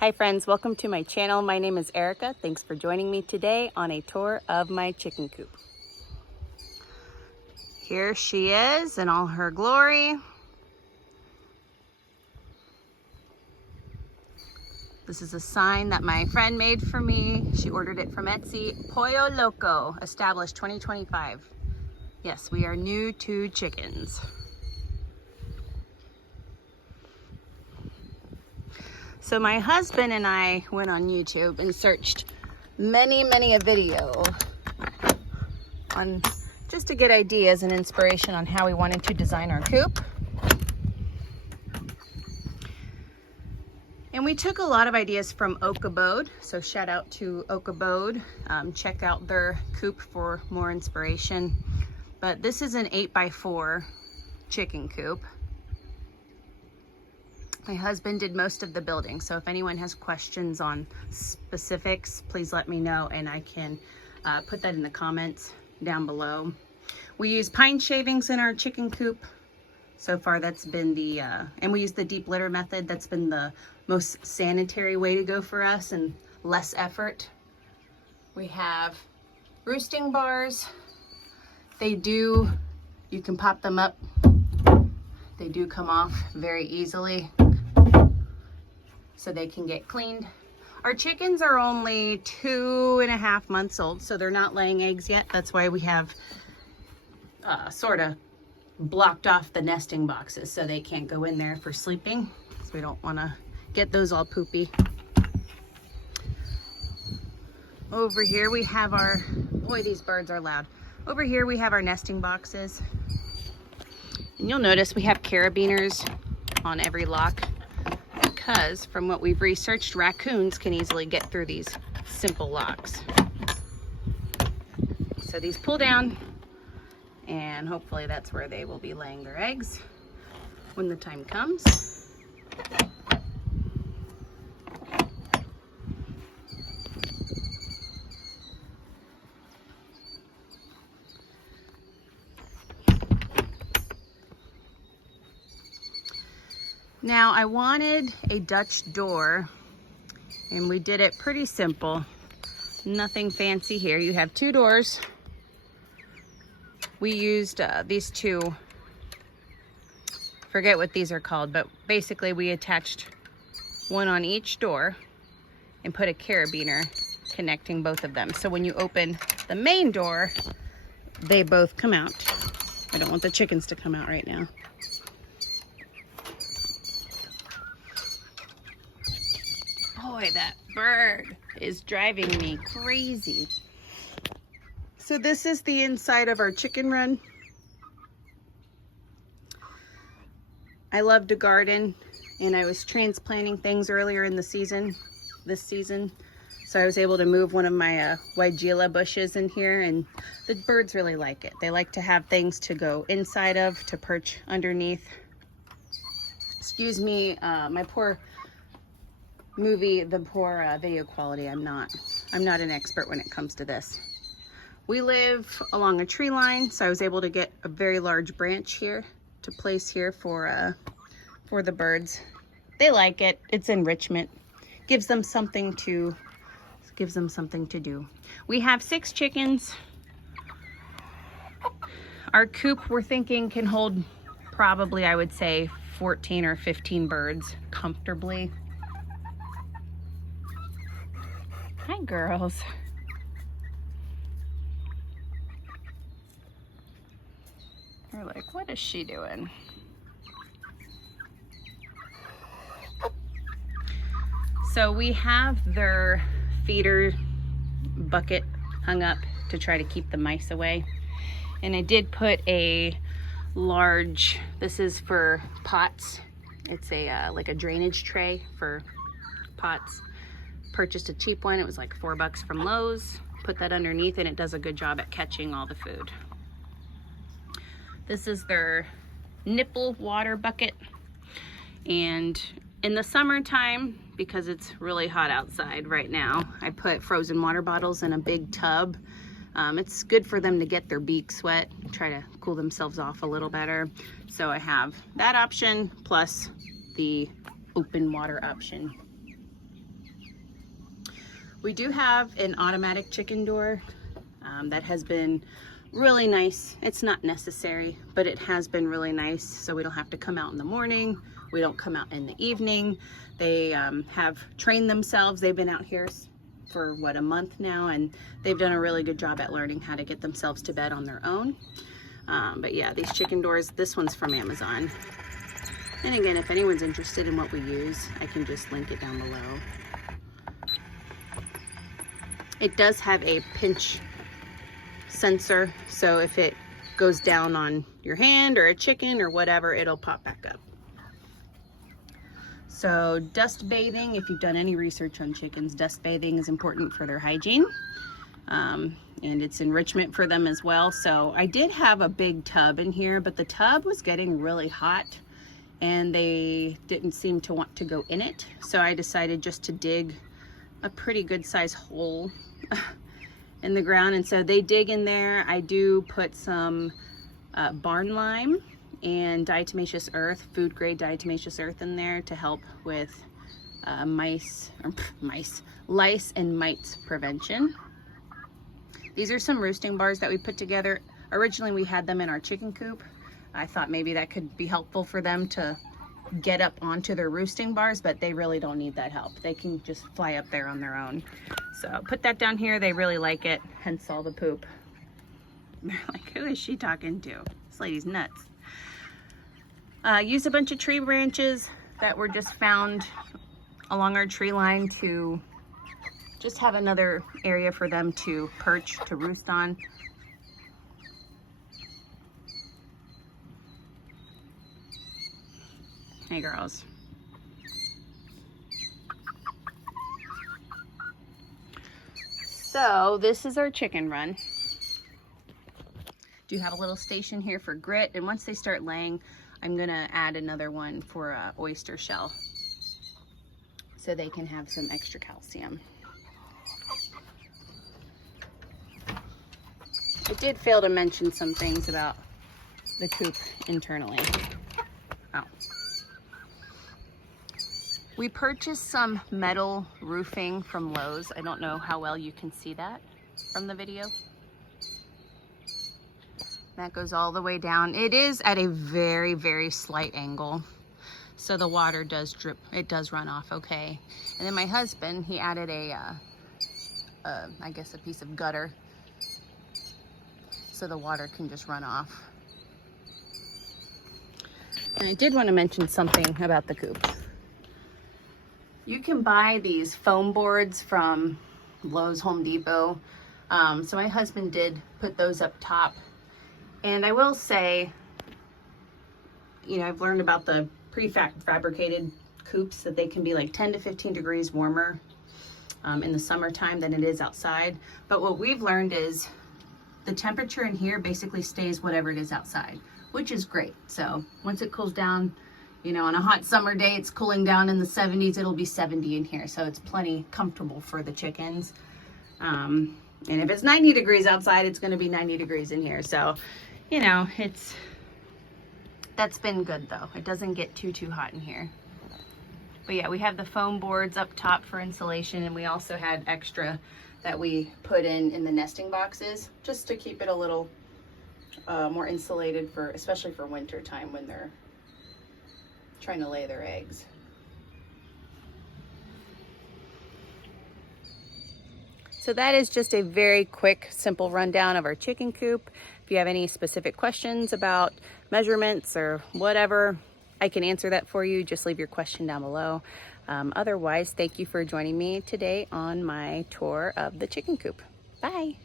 Hi friends, welcome to my channel. My name is Erica. Thanks for joining me today on a tour of my chicken coop. Here she is in all her glory. This is a sign that my friend made for me. She ordered it from Etsy. Pollo Loco, established 2025. Yes, we are new to chickens. So my husband and I went on YouTube and searched many a video on just to get ideas and inspiration on how we wanted to design our coop. And we took a lot of ideas from Oak Abode, so shout out to Oak Abode. Check out their coop for more inspiration. But this is an 8x4 chicken coop. My husband did most of the building, so if anyone has questions on specifics, please let me know and I can put that in the comments down below. We use pine shavings in our chicken coop. So far that's been the, and we use the deep litter method. That's been the most sanitary way to go for us and less effort. We have roosting bars. You can pop them up. They do come off very easily, so they can get cleaned. Our chickens are only 2.5 months old, so they're not laying eggs yet. That's why we have sort of blocked off the nesting boxes so they can't go in there for sleeping. So we don't want to get those all poopy. Over here we have our, boy, these birds are loud. Over here we have our nesting boxes. And you'll notice we have carabiners on every lock because from what we've researched, raccoons can easily get through these simple locks. So these pull down and hopefully that's where they will be laying their eggs when the time comes. Now I wanted a Dutch door and we did it pretty simple. Nothing fancy here. You have two doors. We used these two, forget what these are called, but basically we attached one on each door and put a carabiner connecting both of them. So when you open the main door, they both come out. I don't want the chickens to come out right now. Boy, that bird is driving me crazy. So this is the inside of our chicken run. I love to garden and I was transplanting things earlier in the season, this season. So I was able to move one of my Weigela bushes in here and the birds really like it. They like to have things to go inside of, to perch underneath. Excuse me, my poor video quality. I'm not an expert when it comes to this. We live along a tree line, so I was able to get a very large branch here to place here for the birds. They like it. It's enrichment. Gives them something to do. We have 6 chickens. Our coop, we're thinking, can hold probably, I would say, 14 or 15 birds comfortably. Hi, girls. They're like, what is she doing? So we have their feeder bucket hung up to try to keep the mice away. And I did put a large, this is for pots. It's a like a drainage tray for pots. Purchased a cheap one. It was like $4 from Lowe's. Put that underneath and it does a good job at catching all the food. This is their nipple water bucket. And in the summertime, because it's really hot outside right now, I put frozen water bottles in a big tub. It's good for them to get their beaks wet, try to cool themselves off a little better. So I have that option plus the open water option. We do have an automatic chicken door that has been really nice. It's not necessary, but it has been really nice, so we don't have to come out in the morning. We don't come out in the evening. They have trained themselves. They've been out here for what, a month now, and they've done a really good job at learning how to get themselves to bed on their own. But yeah, these chicken doors, this one's from Amazon. And again, if anyone's interested in what we use, I can just link it down below. It does have a pinch sensor, so if it goes down on your hand or a chicken or whatever, it'll pop back up. So dust bathing, if you've done any research on chickens, dust bathing is important for their hygiene, and it's enrichment for them as well. So I did have a big tub in here, but the tub was getting really hot and they didn't seem to want to go in it. So I decided just to dig a pretty good size hole in the ground, and so they dig in there. I do put some barn lime and diatomaceous earth, food grade diatomaceous earth in there to help with lice and mites prevention. These are some roosting bars that we put together. Originally we had them in our chicken coop. I thought maybe that could be helpful for them to get up onto their roosting bars, but they really don't need that help. They can just fly up there on their own. So put that down here. They really like it, hence all the poop. They're like, who is she talking to? This lady's nuts. Use a bunch of tree branches that were just found along our tree line to just have another area for them to perch, to roost on. Hey girls. So this is our chicken run. Do have a little station here for grit, and once they start laying, I'm gonna add another one for oyster shell so they can have some extra calcium. I did fail to mention some things about the coop internally. Oh. We purchased some metal roofing from Lowe's. I don't know how well you can see that from the video. That goes all the way down. It is at a very, very slight angle, so the water does drip. It does run off okay. And then my husband, he added I guess a piece of gutter so the water can just run off. And I did want to mention something about the coop. You can buy these foam boards from Lowe's, Home Depot. So my husband did put those up top. And I will say, you know, I've learned about the prefabricated coops that they can be like 10 to 15 degrees warmer in the summertime than it is outside. But what we've learned is the temperature in here basically stays whatever it is outside, which is great. So once it cools down, you know, on a hot summer day, it's cooling down in the 70s, it'll be 70 in here. So it's plenty comfortable for the chickens. And if it's 90 degrees outside, it's gonna be 90 degrees in here. So, you know, that's been good though. It doesn't get too hot in here. But yeah, we have the foam boards up top for insulation, and we also had extra that we put in the nesting boxes just to keep it a little more insulated for, especially for winter time when they're trying to lay their eggs. So that is just a very quick, simple rundown of our chicken coop. If you have any specific questions about measurements or whatever, I can answer that for you. Just leave your question down below. Otherwise, thank you for joining me today on my tour of the chicken coop. Bye.